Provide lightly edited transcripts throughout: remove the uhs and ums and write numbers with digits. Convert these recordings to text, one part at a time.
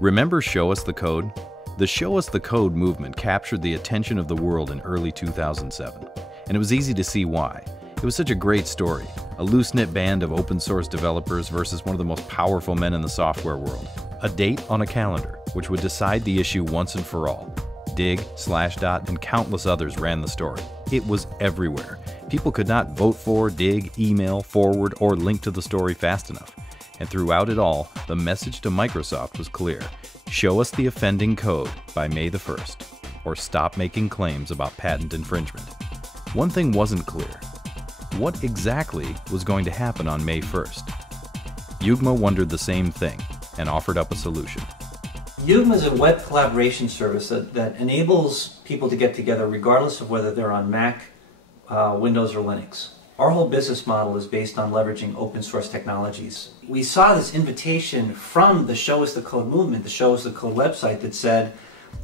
Remember Show Us the Code? The Show Us the Code movement captured the attention of the world in early 2007, and it was easy to see why. It was such a great story, a loose-knit band of open-source developers versus one of the most powerful men in the software world. A date on a calendar, which would decide the issue once and for all. Dig, Slashdot, and countless others ran the story. It was everywhere. People could not vote for, dig, email, forward, or link to the story fast enough. And throughout it all, the message to Microsoft was clear. Show us the offending code by May the 1st, or stop making claims about patent infringement. One thing wasn't clear. What exactly was going to happen on May 1st? Yugma wondered the same thing and offered up a solution. Yugma is a web collaboration service that enables people to get together regardless of whether they're on Mac, Windows, or Linux. Our whole business model is based on leveraging open source technologies. We saw this invitation from the Show Us the Code movement, the Show Us the Code website that said,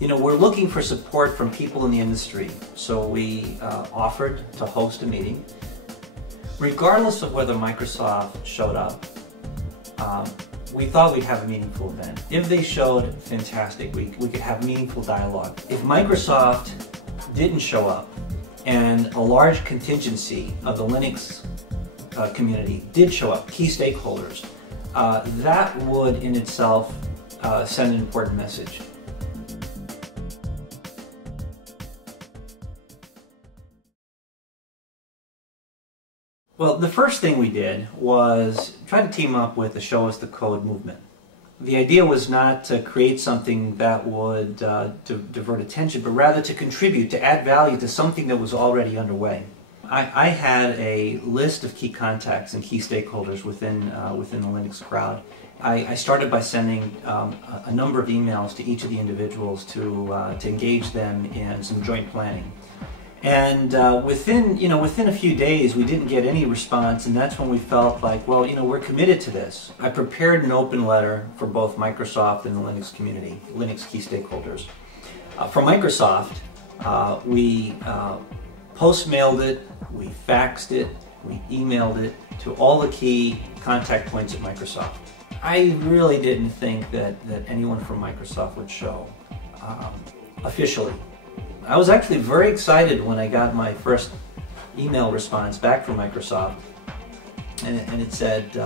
you know, we're looking for support from people in the industry. So we offered to host a meeting. Regardless of whether Microsoft showed up, we thought we'd have a meaningful event. If they showed, fantastic, we could have meaningful dialogue. If Microsoft didn't show up, and a large contingency of the Linux community did show up, key stakeholders, that would in itself send an important message. Well, the first thing we did was try to team up with the Show Us the Code movement. The idea was not to create something that would divert attention, but rather to contribute, to add value to something that was already underway. I had a list of key contacts and key stakeholders within the Linux crowd. I started by sending a number of emails to each of the individuals to engage them in some joint planning. And within a few days, we didn't get any response, and that's when we felt like, well, you know, we're committed to this. I prepared an open letter for both Microsoft and the Linux community, Linux key stakeholders. For Microsoft, we post-mailed it, we faxed it, we emailed it to all the key contact points at Microsoft. I really didn't think that anyone from Microsoft would show officially. I was actually very excited when I got my first email response back from Microsoft, and it said,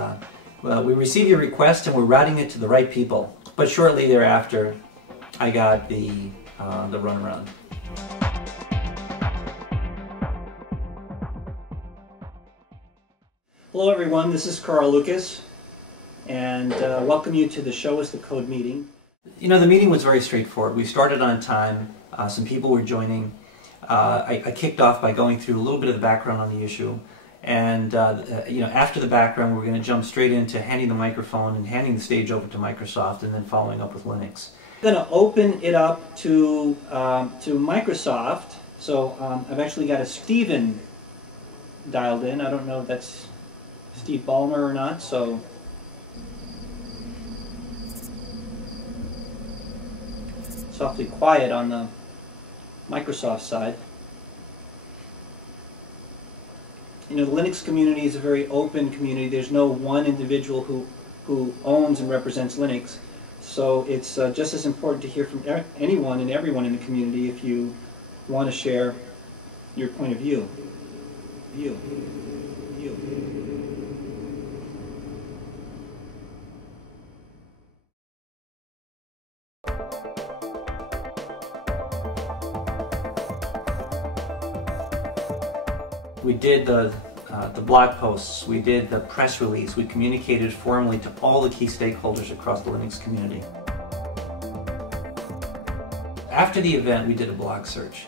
well, we received your request and we're routing it to the right people. But shortly thereafter, I got the runaround. Hello everyone, this is Carl Lucas, and welcome you to the Show Us the Code meeting. You know, the meeting was very straightforward. We started on time. Some people were joining. I kicked off by going through a little bit of the background on the issue, and you know, after the background, we're going to jump straight into handing the microphone and handing the stage over to Microsoft, and then following up with Linux. I'm going to open it up to Microsoft. So I've actually got a Steven dialed in. I don't know if that's Steve Ballmer or not. So. It's awfully quiet on the Microsoft side. You know, the Linux community is a very open community. There's no one individual who owns and represents Linux. So it's just as important to hear from anyone and everyone in the community if you want to share your point of view. We did the blog posts, we did the press release, we communicated formally to all the key stakeholders across the Linux community. After the event, we did a blog search.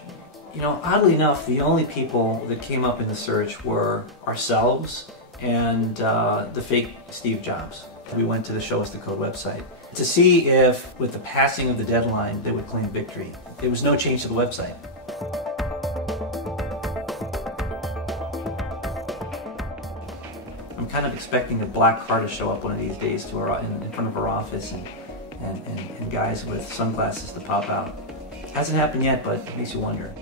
You know, oddly enough, the only people that came up in the search were ourselves and the fake Steve Jobs. We went to the Show Us the Code website to see if, with the passing of the deadline, they would claim victory. There was no change to the website. I'm kind of expecting a black car to show up one of these days to in front of our office and guys with sunglasses to pop out. Hasn't happened yet, but it makes you wonder.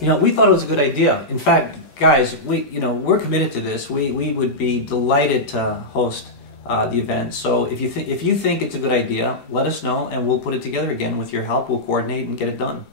You know, we thought it was a good idea. In fact, guys, we're committed to this. We would be delighted to host the event. So if you think it's a good idea, let us know, and we'll put it together again with your help. We'll coordinate and get it done.